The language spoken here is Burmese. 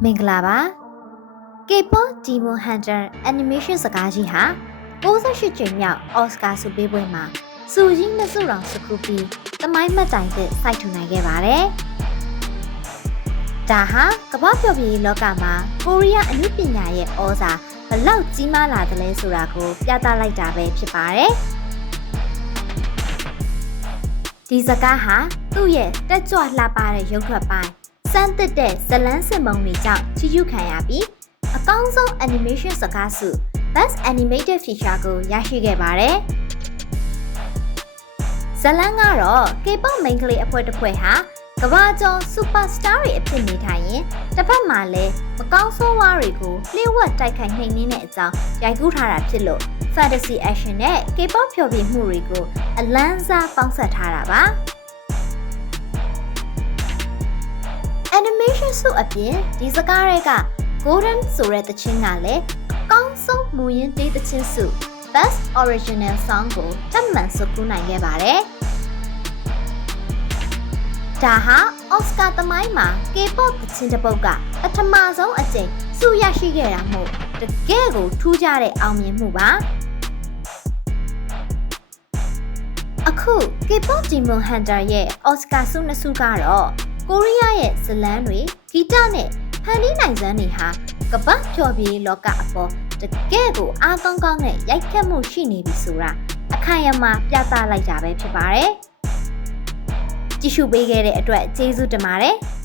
မင်္ဂလာပါ K-pop Demon Hunter Animation စကားကြီးဟာ68ကြိမ်မြောက် Oscar ဆုပေးပွဲမှာစုရင်းနှစ်စုတော်စကူပြီးသမိုင်းမှတ်တိုင်သစ်စိုက်ထူနိုင်ခဲ့ပါတယ်။ဒါဟာကမ္ဘာဖျော်ဖြေရေးလောကမှာကိုရီးယားအမှုပညာရဲ့ဩဇာဘလောက်ကြီးမားလာသလဲဆိုတာကိုပြသလိုက်တာပဲဖြစ်ပါတယ်။ဒီစကားဟာသူ့ရဲ့တက်ကြွလှပတဲ့ရုပ်ထွက်ပိုင်းစမ်းသစ်တဲ့ဇလန်းစင်ပုံတွေကြောင့်ချီးကျူးခံရပြီးအကောင်းဆုံး animation စကားစု Best Animated Feature ကိုရရှိခဲ့ပါတယ်။ဇလန်းကတော့ K-pop မိန်းကလေးအဖွဲ့တစ်ဖွဲ့ဟာကမ္ဘာကျော် superstar တွေအဖြစ်နေထိုင်ရင်တစ်ဖက်မှာလည်းမကောင်းဆိုးဝါးတွေကိုလျှို့ဝှက်တိုက်ခိုက်နှိမ်နင်းတဲ့အကြောင်းရိုက်ကူးထားတာဖြစ်လို့ fantasy action နဲ့ K-pop ဖျော်ဖြေမှုတွေကိုအလန်းစားပေါင်းစပ်ထားတာပါ။ animation စုအပြင်ဒီစကားတွေက Golden ဆိုတဲ့သချင်းကလည်းအကောင်းဆုံးမူရင်းတေးသချင်းစု Best Original Song ကိုတက်မှန်ဆွကူးနိုင်ခဲ့ပါတယ်။ဒါဟာ Oscar သမိုင်းမှာ K-pop သချင်းတစ်ပုဒ်ကပထမဆုံးအကြိမ်ဆုရရှိခဲ့တာမို့တကယ်ကိုထူးခြားတဲ့အောင်မြင်မှုပါ။အခု K-pop Demon Hunter ရဲ့ Oscar ဆုနှစ်ဆုကတော့ကိုရီးယားရဲ့ဇလန်းတွေဂီတနဲ့ဖန်တီးနိုင်စွမ်းတွေဟာကမ္ဘာဖျော်ဖြေလောကအပေါ်တကယ်ကိုအားကောင်းကောင်းနဲ့ရိုက်ခတ်မှုရှိနေပြီဆိုတာအခိုင်အမာပြသလိုက်တာပဲဖြစ်ပါတယ်။ကြည့်ရှုပေးခဲ့တဲ့အတွက်ကျေးဇူးတင်ပါတယ်။